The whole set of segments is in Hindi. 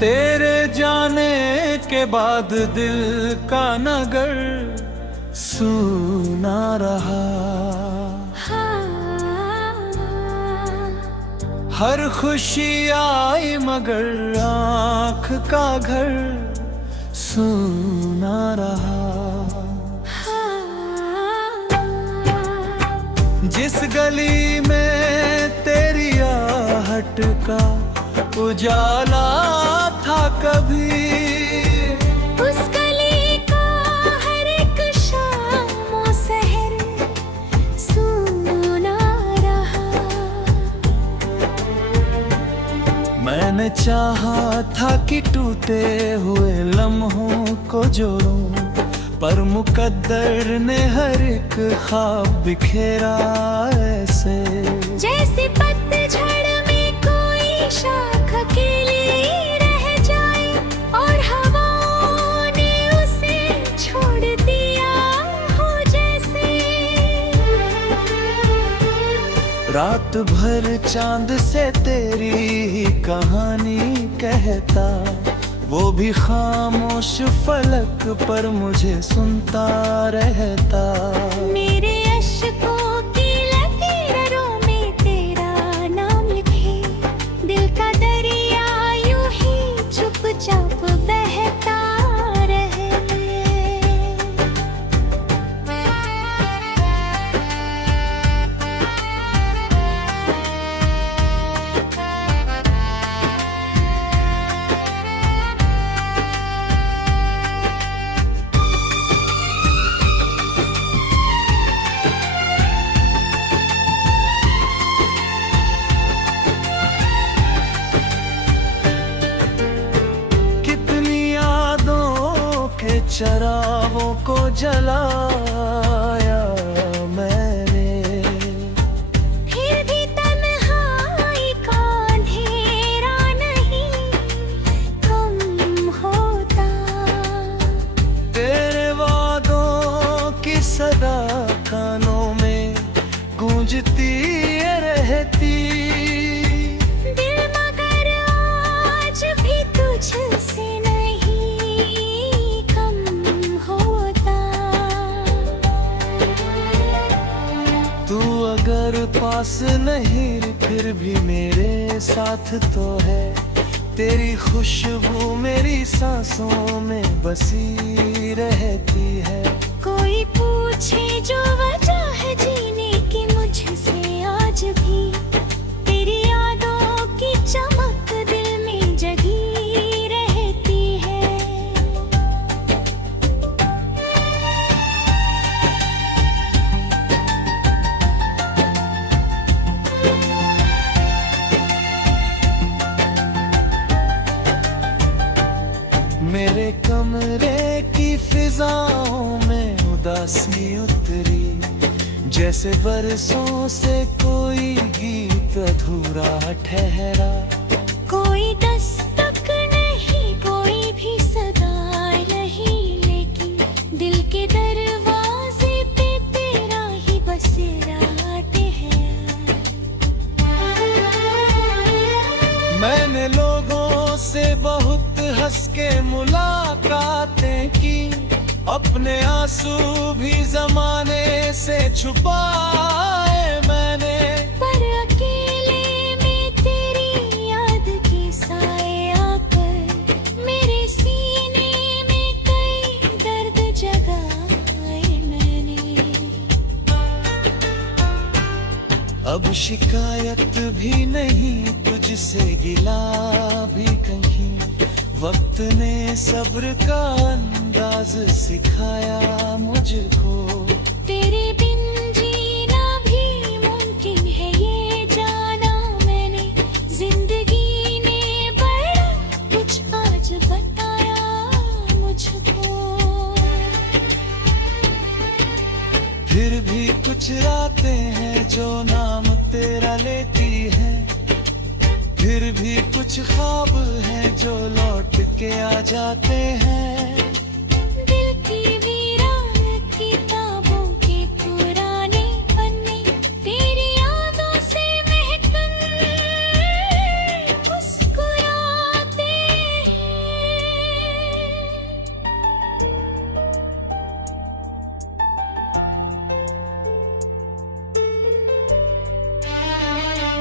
तेरे जाने के बाद दिल का नगर सुना रहा। हर खुशी आई मगर आँख का घर सुना रहा। जिस गली में तेरी आहट का उजाला था कभी, उस गली का हर एक शाम और सहर सुना रहा। मैंने चाहा था कि टूटे हुए लम्हों को जोड़ूं, पर मुकद्दर ने हर एक ख्वाब बिखेरा ऐसे, जैसे पतझड़ में कोई शाख अकेली रह जाए और हवाओं ने उसे छोड़ दिया हो जैसे। रात भर चांद से तेरी ही कहानी कहता, वो भी खामोश फलक पर मुझे सुनता रहता। मेरे अश्कों की लकीरों में तेरा नाम लिखे, दिल का दरिया यूं ही चुपचाप बहता रहे। शराबों को जलाया मैंने, फिर भी तन्हाई का अंधेरा नहीं कम होता। तेरे वादों की सदा कानों में गूंजती रहती, दिल मगर आज भी तुझसे पास नहीं फिर भी मेरे साथ तो है। तेरी खुशबू मेरी सांसों में बसी रहती है। कोई पूछे जो वजह है जीने की मुझसे आज भी, तेरी यादों की चमक दिल में जगी रहती है। मेरे कमरे की फिजाओं में उदासी उतरी, जैसे बरसों से कोई गीत अधूरा ठहरा। कोई दस्तक नहीं, कोई भी सदा नहीं, लेकिन दिल के दरवाजे पे तेरा ही बसेरा ठहरा। मैंने लोगों से बहुत हंस के मुलाकातें की, अपने आंसू भी जमाने से छुपाए मैंने। पर अकेले में तेरी याद के साए आकर मेरे सीने में कई दर्द जगाए मैंने। अब शिकायत भी नहीं, तुझसे गिला भी कहीं। वक्त ने सब्र का अंदाज सिखाया मुझको, तेरे बिन जीना भी मुमकिन है ये जाना मैंने। जिंदगी ने बड़ा कुछ आज बताया मुझको। फिर भी कुछ रातें हैं जो नाम तेरा लेती हैं, फिर भी कुछ ख्वाब हैं जो लौट के आ जाते हैं। दिल की वीरान किताबों के पुराने पन्ने तेरी यादों से महकन मुस्कुराते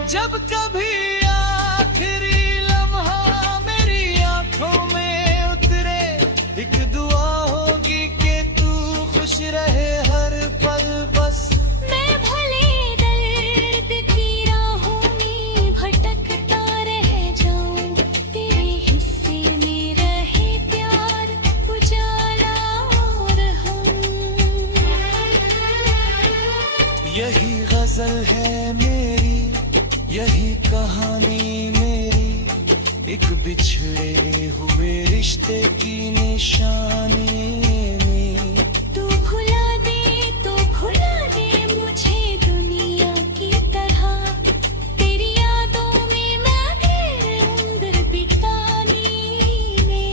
जब कभी आखिरी लम्हा मेरी आंखों में उतरे, एक दुआ होगी कि तू खुश रहे हर पल बस। मैं भले दर्द की राहों में भटकता रह जाऊं, तेरे हिस्से में रहे प्यार उजाला और हम। यही गजल है मेरी, यही कहानी मेरी, एक बिछड़े हुए रिश्ते की निशानी में। तू भुला दे मुझे दुनिया की तरह, तेरी यादों में मैं तेरे उम्र बितानी में।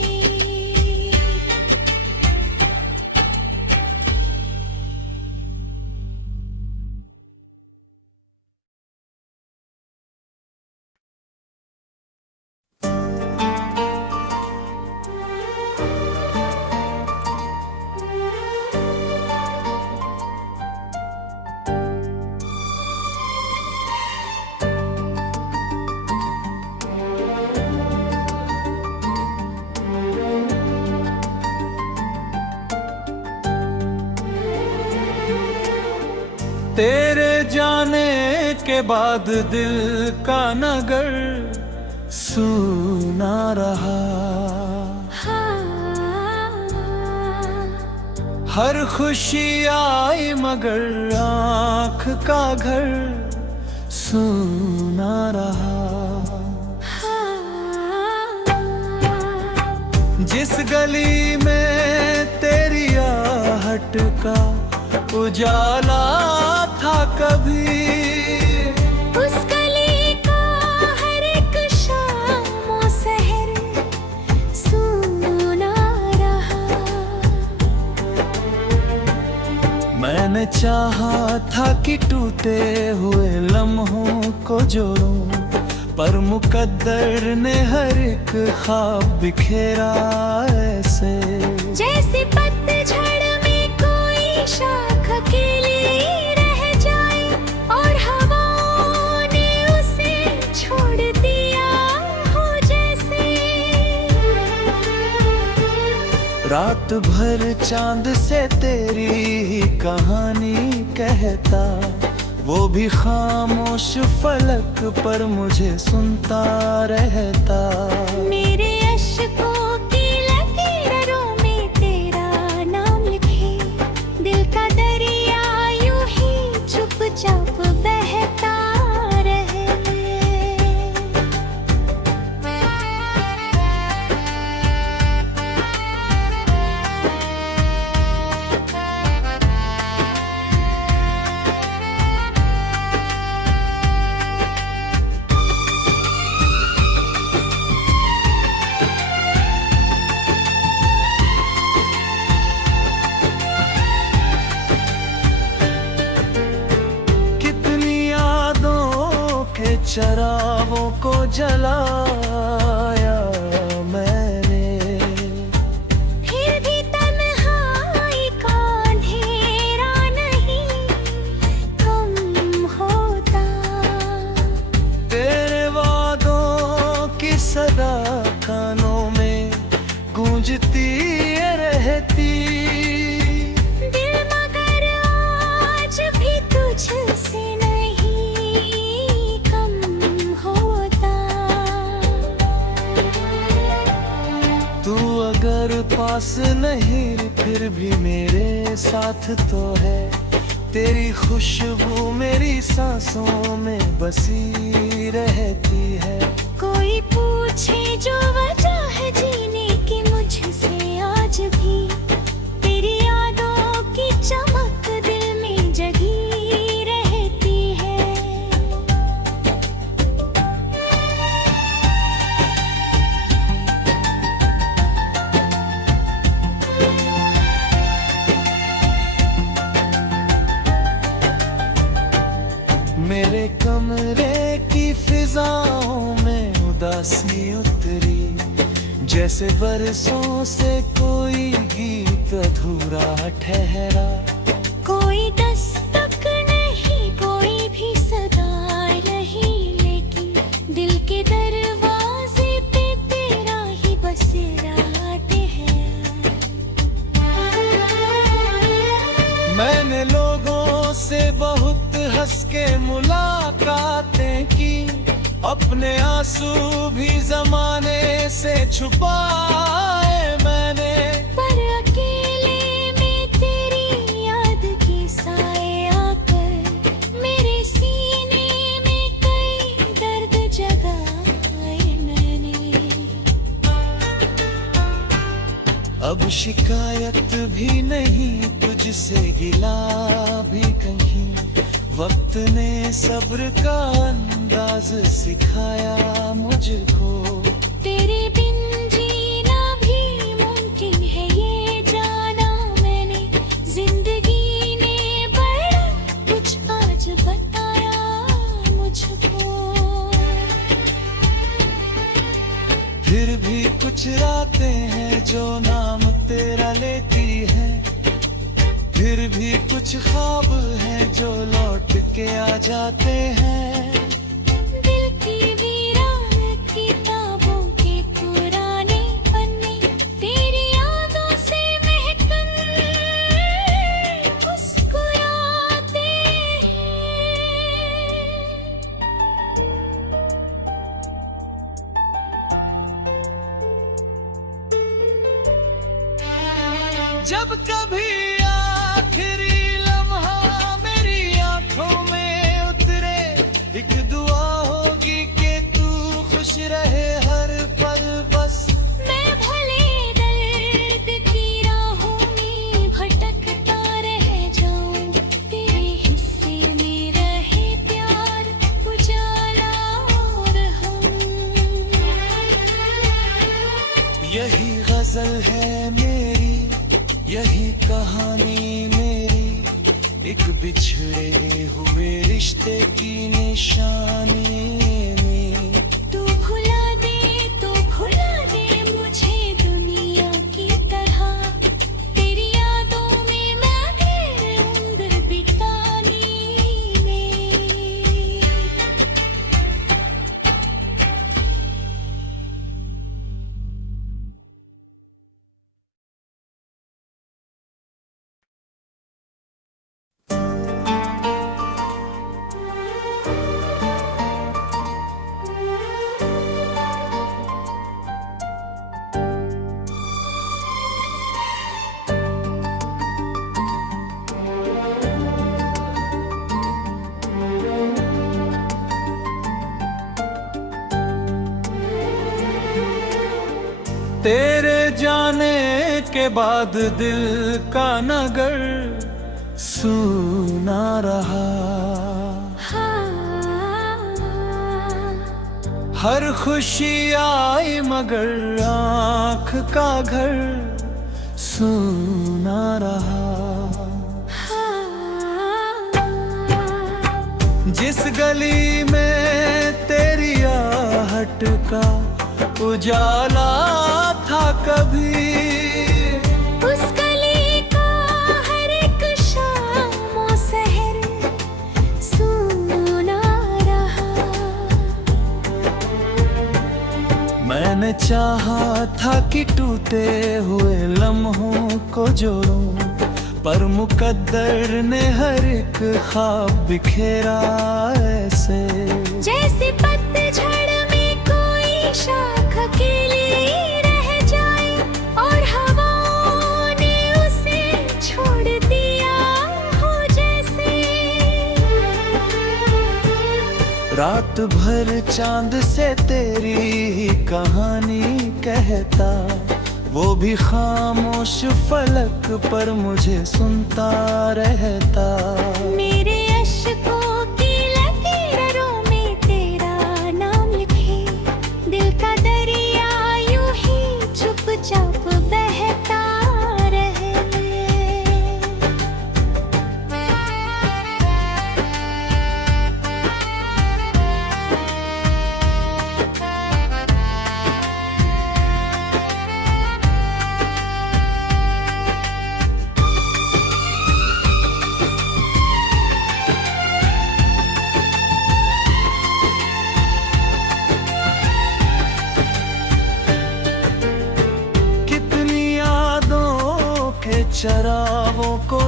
तेरे जाने के बाद दिल का नगर सुना रहा, हर खुशी आई मगर आँख का घर सुना रहा। जिस गली में तेरी आहट का उजाला था कभी, उस गली का हर एक शाम और सहर सुना रहा। मैंने चाहा था कि टूटे हुए लम्हों को जोड़ूं, पर मुकद्दर ने हर एक ख्वाब बिखेरा ऐसे। जैसे पतझड़ में कोई शाख अकेली रह जाए और हवाओं ने उसे छोड़ दिया हो जैसे। रात भर चांद से तेरी ही कहानी कहता, वो भी खामोश फलक पर मुझे सुनता रहता। मेरे अश्कों की लकीरों में तेरा नाम लिखे, दिल का दरिया यूं ही चुपचाप बहता रहे। शराबों को जलाया मैंने, फिर भी तन्हाई का अंधेरा नहीं कम होता। तेरे वादों की सदा कानों में गूंजती रहती, दिल मगर आज भी तुझसे पास नहीं फिर भी मेरे साथ तो है। तेरी खुशबू मेरी सांसों में बसी रहती है। कोई पूछे जो वजह है जीने की मुझसे आज भी, तेरी यादों की चमक दिल में जगी रहती है। मेरे कमरे की फिजाओं में उदासी उतरी, जैसे बरसों से कोई गीत अधूरा ठहरा। कोई दस्तक नहीं, कोई भी सदा नहीं ले मैंने लोगों से बहुत हंस के मुलाकातें की, अपने आंसू भी जमाने से छुपाए मैंने। पर अकेले में तेरी याद की साए आकर मेरे सीने में कई दर्द जगाए मैंने। अब शिकायत भी नहीं, तुझसे गिला भी कहीं, वक्त ने सब्र का अंदाज सिखाया मुझको। तेरे बिन जीना भी मुमकिन है ये जाना मैंने, जिंदगी ने बड़ा कुछ आज बताया मुझको। फिर भी कुछ रातें हैं जो नाम तेरा लेती है, फिर भी कुछ ख्वाब हैं जो लौट के आ जाते हैं। दिल की वीरान किताबों के पुराने पन्ने तेरी यादों से महकन मुस्कुराते हैं। जब कभी आखिरी लम्हा मेरी आंखों में उतरे, एक दुआ होगी कि तू खुश रहे हर पल बस। मैं भले दर्द की राहों में भटकता रह जाऊं, तेरे हिस्से में रहे प्यार उजाला और हम। यही गजल है मेरी, यही कहानी मेरी, एक बिछड़े हुए रिश्ते की निशानी में। तू भुला दे मुझे दुनिया की तरह, तेरी यादों में मैं गैर उम्र बिताने में। तेरे जाने के बाद दिल का नगर सुना रहा, हर खुशी आई मगर आँख का घर सुना रहा। जिस गली में तेरी आहट का उजाला था कभी, उस गली का हर एक शाम और सहर सुना रहा। मैंने चाहा था कि टूटे हुए लम्हों को जोड़ूं, पर मुकद्दर ने हर एक ख्वाब बिखेरा ऐसे। जैसे पतझड़ में कोई शाख अकेली रह जाए और हवाओं ने उसे छोड़ दिया हो जैसे। रात भर चांद से तेरी ही कहानी कहता, वो भी खामोश फलक पर मुझे सुनता रहता। मेरे अश्कों की लकीरों में तेरा नाम लिखे, दिल का दरिया यूं ही चुपचाप बहता रहे।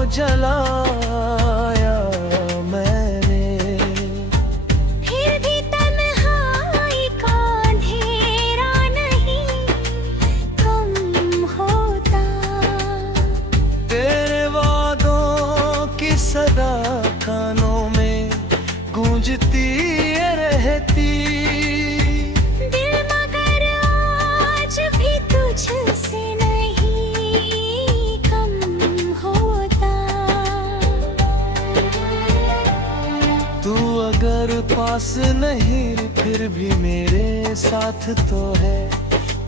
जलाया मैंने। फिर भी तन्हाई का अंधेरा नहीं कम होता। तेरे वादों की सदा कानों में गूंजती रहती। दिल मगर आज भी तुझसे नहीं कम होता। तू अगर पास नहीं फिर भी मेरे साथ तो है।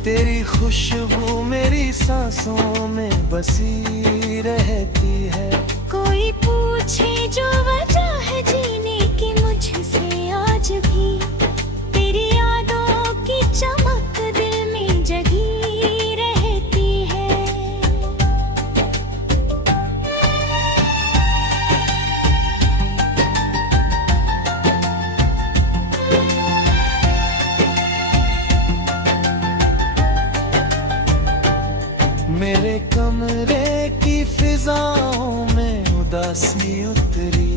तेरी खुशबू मेरी सांसों में बसी रहती है। कोई पूछे जो वजह है जीने की मुझसे आज भी। तेरी यादों की चमक दिल में जगी रहती है। मेरे कमरे की फिजाओं में उदासी उतरी।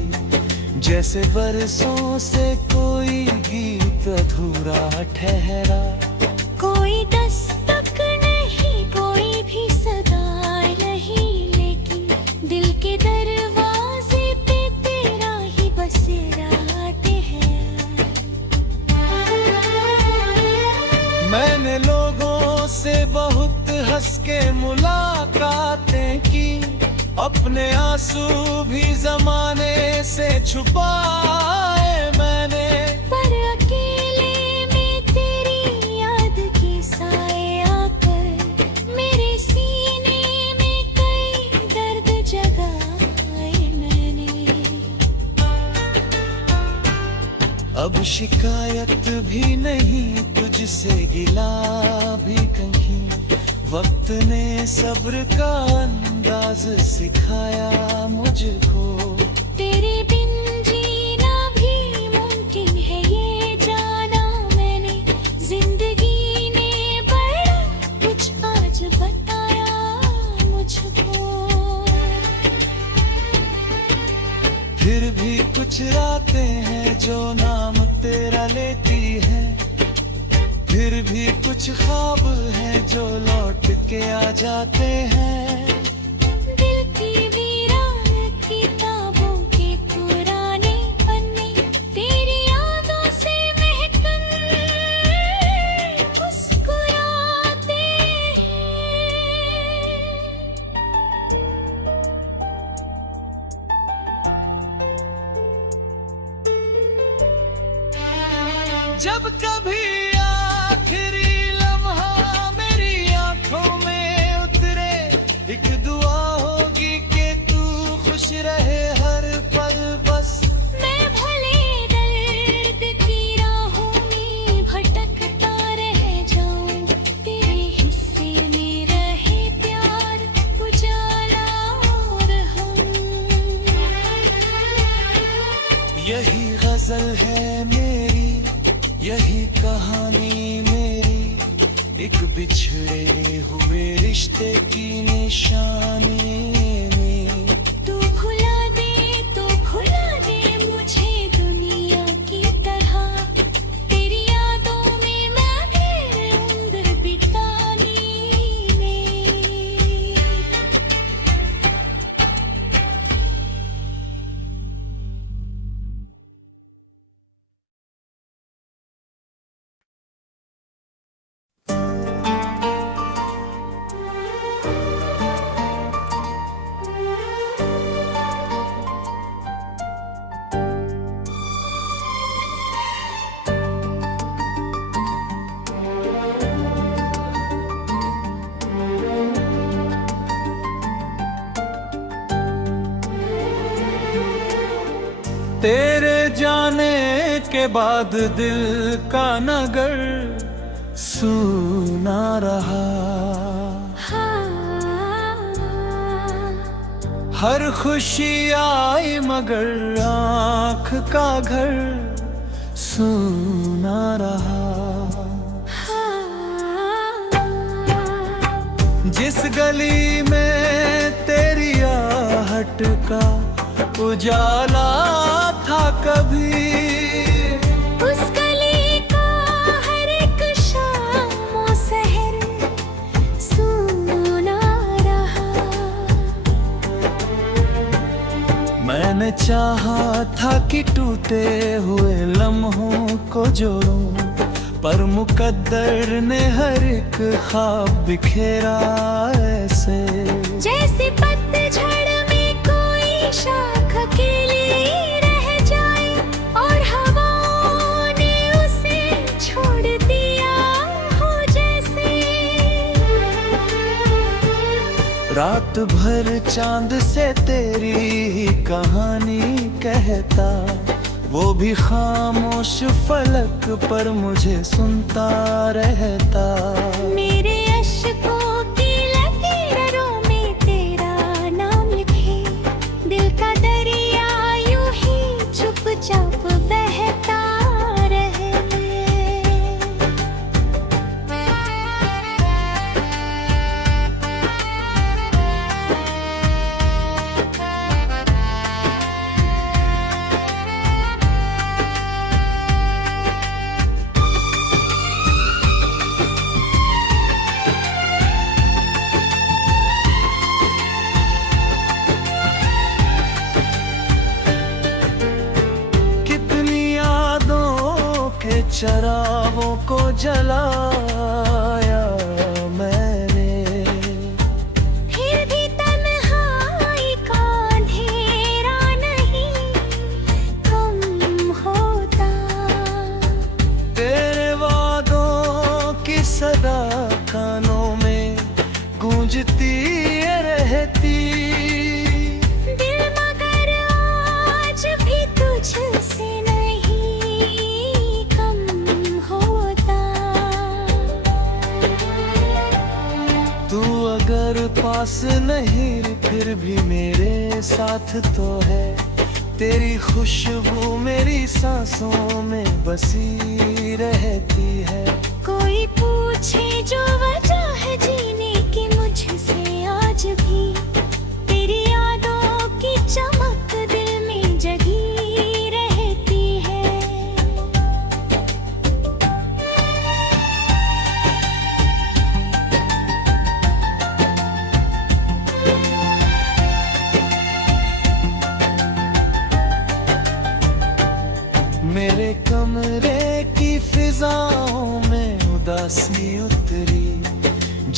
जैसे बरसों से कोई गीत अधूरा ठहरा। कोई दस्तक नहीं कोई भी सदा नहीं लेकिन दिल के दरवाजे पे तेरा ही बसेरा ठहरा। मैंने लोगों से बहुत हंस के मुलाकातें की। अपने आंसू भी जमाने से छुपाए मैंने। पर अकेले में तेरी याद की साए आकर मेरे सीने में कई दर्द जगाए मैंने। अब शिकायत भी नहीं तुझसे गिला भी कहीं। वक्त ने सब्र का अंदाज सिखाया मुझको। तेरे बिन जीना भी मुमकिन है ये जाना मैंने। जिंदगी ने बड़ा कुछ आज बताया मुझको। फिर भी कुछ रातें हैं जो नाम तेरा लेती हैं। फिर भी कुछ ख्वाब हैं जो लौट के आ जाते हैं। दिल की वीरान किताबों के पुराने पन्ने तेरी यादों से महकन मुस्कुराते हैं। जब कभी आखिरी लम्हा मेरी आंखों में उतरे। एक दुआ होगी कि तू खुश रहे हर पल बस। मैं भले दर्द की राहों में भटकता रह जाऊं। तेरे हिस्से में रहे प्यार उजाला और हम। यही गजल है मेरी यही कहानी मेरी। एक बिछड़े हुए रिश्ते की निशानी में। तू भुला दे मुझे दुनिया की तरह। तेरी यादों में मैं फिर उम्र बितानी में। तेरे जाने के बाद दिल का नगर सुना रहा। हर खुशी आई मगर आँख का घर सुना रहा। जिस गली में तेरी आहट घाट का उजाला था कभी। उस गली का हर एक शाम और शहर सुना रहा। मैंने चाहा था कि टूटे हुए लम्हों को जोड़ूं, पर मुकद्दर ने हर एक ख्वाब बिखेरा ऐसे। जैसे पतझड़ में कोई शाख अकेली रह जाए और हवाओं ने उसे छोड़ दिया हो जैसे। रात भर चांद से तेरी ही कहानी कहता, वो भी खामोश फलक पर मुझे सुनता रहता। मेरे अश्कों की लकीरों में तेरा नाम लिखे, दिल का दरिया यूं ही चुपचाप बहता रहे। शराबों को जलाया मैंने, फिर भी तन्हाई का अंधेरा नहीं कम होता। तेरे वादों की सदा कानों में गूंजती रहती। दिल मगर आज भी तुझसे पास नहीं फिर भी मेरे साथ तो है। तेरी खुशबू मेरी सांसों में बसी रहती है। कोई पूछे जो वजह है जीने की मुझसे आज भी, तेरी यादों की चमक दिल में जगी रहती है। मेरे कमरे की फिजाओं में उदासी उतरी,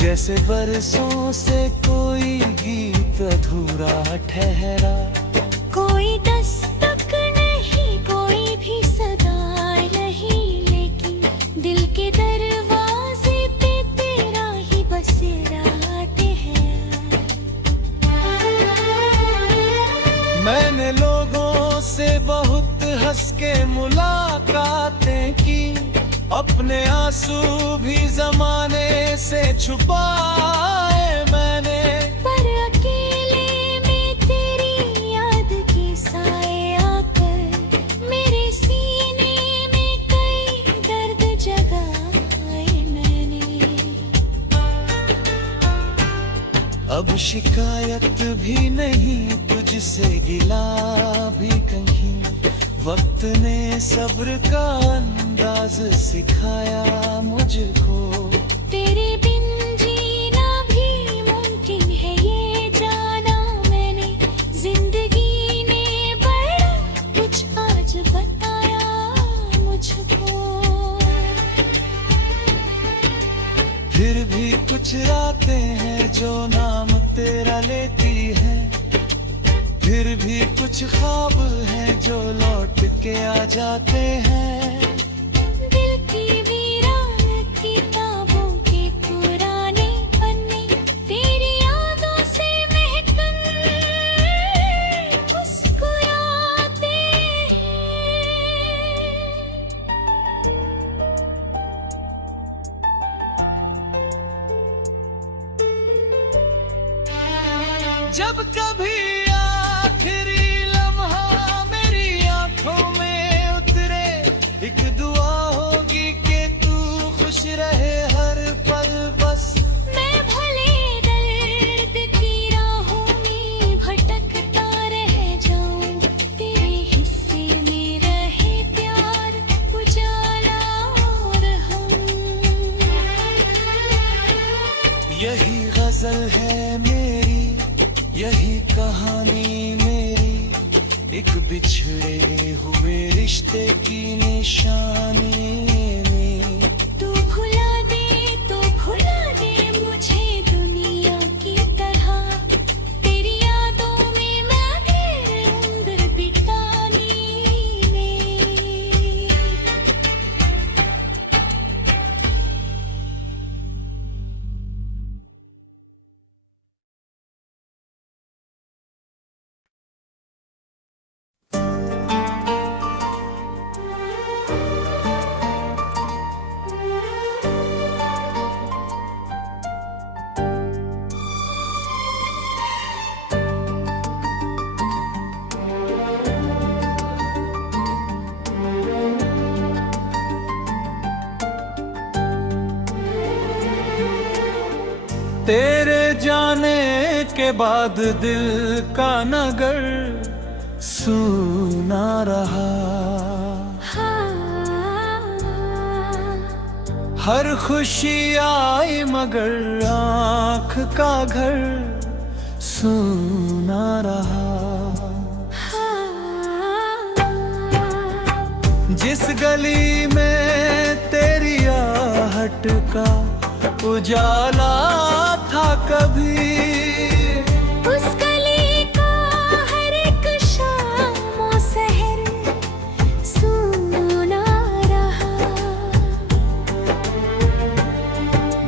जैसे बरसों से कोई गीत अधूरा ठहरा। कोई दस्तक नहीं, कोई भी सदा नहीं, लेकिन दिल के दरवाजे पे तेरा ही बसेरा ठहरा। मैंने लोगों से बहुत हंस के मुलाकातें की, अपने आंसू भी जमाने से छुपाए मैंने। पर अकेले में तेरी याद की साए आकर मेरे सीने में कई दर्द जगाए मैंने। अब शिकायत भी नहीं, तुझसे गिला भी कहीं। वक्त ने सब्र का अंदाज सिखाया मुझको। तेरे बिन जीना भी मुमकिन है ये जाना मैंने। जिंदगी ने बड़ा कुछ आज बताया मुझको। फिर भी कुछ रातें हैं जो नाम तेरा लेती हैं, फिर भी कुछ ख्वाब हैं जो लौट के आ जाते हैं। दिल की वीरान किताबों के पुराने पन्ने तेरी यादों से महकन मुस्कुराते हैं। जब कभी आखिरी लम्हा मेरी आंखों में उतरे, एक बिछड़े हुए रिश्ते की निशानी में। तू भुला दे मुझे दुनिया की तरह, तेरी यादों में मैं ढेर उम्र बितानी में। तेरे जाने के बाद दिल का नगर सुना रहा। हर खुशी आई मगर आँख का घर सुना रहा। जिस गली में तेरी आहट का उजाला था कभी, उस गली का हर एक शाम और सहर सुना रहा।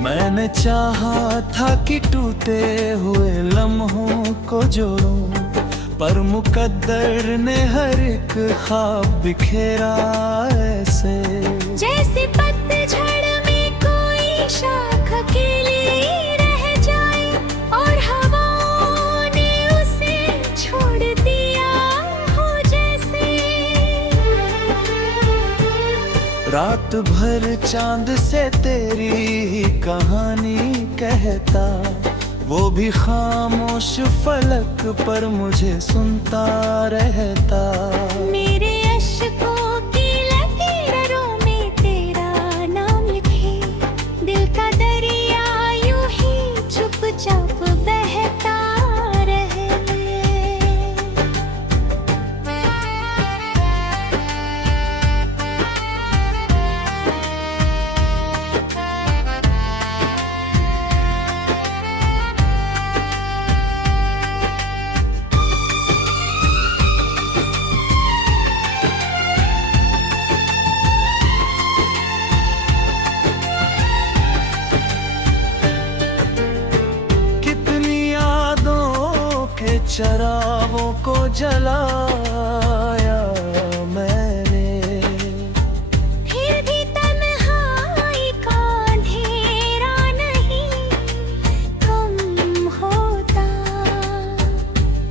मैंने चाहा था कि टूटे हुए लम्हों को जोड़ूं, पर मुकद्दर ने हर एक ख्वाब बिखेरा ऐसे। जैसे पतझड़ में कोई शाख अकेली रह जाए और हवाओं ने उसे छोड़ दिया हो जैसे। रात भर चांद से तेरी ही कहानी कहता, वो भी खामोश फलक पर मुझे सुनता रहता। मेरे अश्कों की लकीरों में तेरा नाम लिखे, दिल का दरिया यूं ही चुपचाप बहता रहे। शराबों को जलाया मैंने, फिर भी तन्हाई का अंधेरा नहीं कम होता।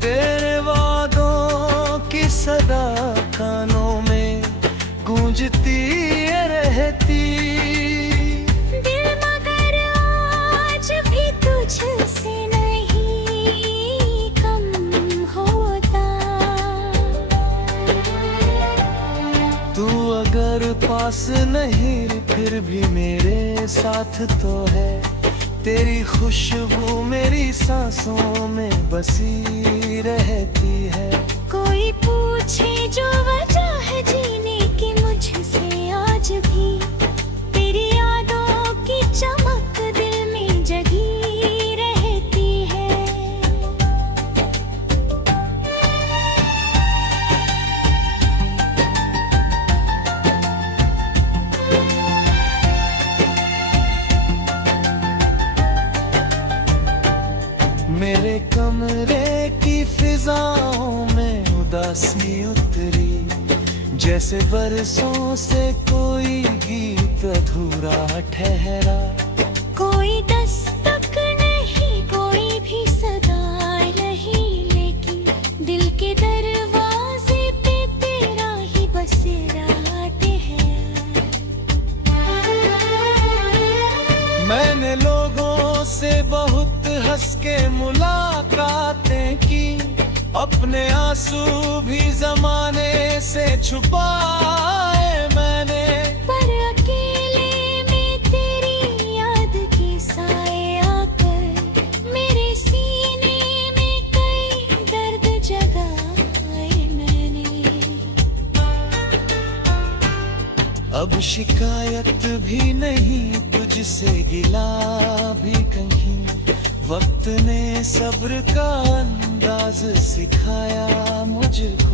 तेरे वादों की सदा कानों में गूंजती रहती। दिल मगर आज भी तुझसे पास नहीं फिर भी मेरे साथ तो है। तेरी खुशबू मेरी सांसों में बसी रहती है। कोई पूछे जो वजह है जीने की मुझसे आज भी, तेरी यादों की चमक दिल में जगी रहती है। मेरे कमरे की फिजाओं में उदासी उतरी, जैसे बरसों से कोई गीत अधूरा ठहरा। कोई दस्तक नहीं, कोई भी सदा नहीं, लेकिन दिल के दरवाजे पे तेरा ही बसेरा ठहरा। मैंने लोगों से बहुत हंस के मुलाकातें की, अपने आंसू भी जमाने से छुपाए मैंने। पर अकेले में तेरी याद के साए आकर मेरे सीने में कई दर्द जगाए मैंने। अब शिकायत भी नहीं तुझसे गिला भी कहीं, वक्त ने सब्र का अंदाज सिखाया मुझको।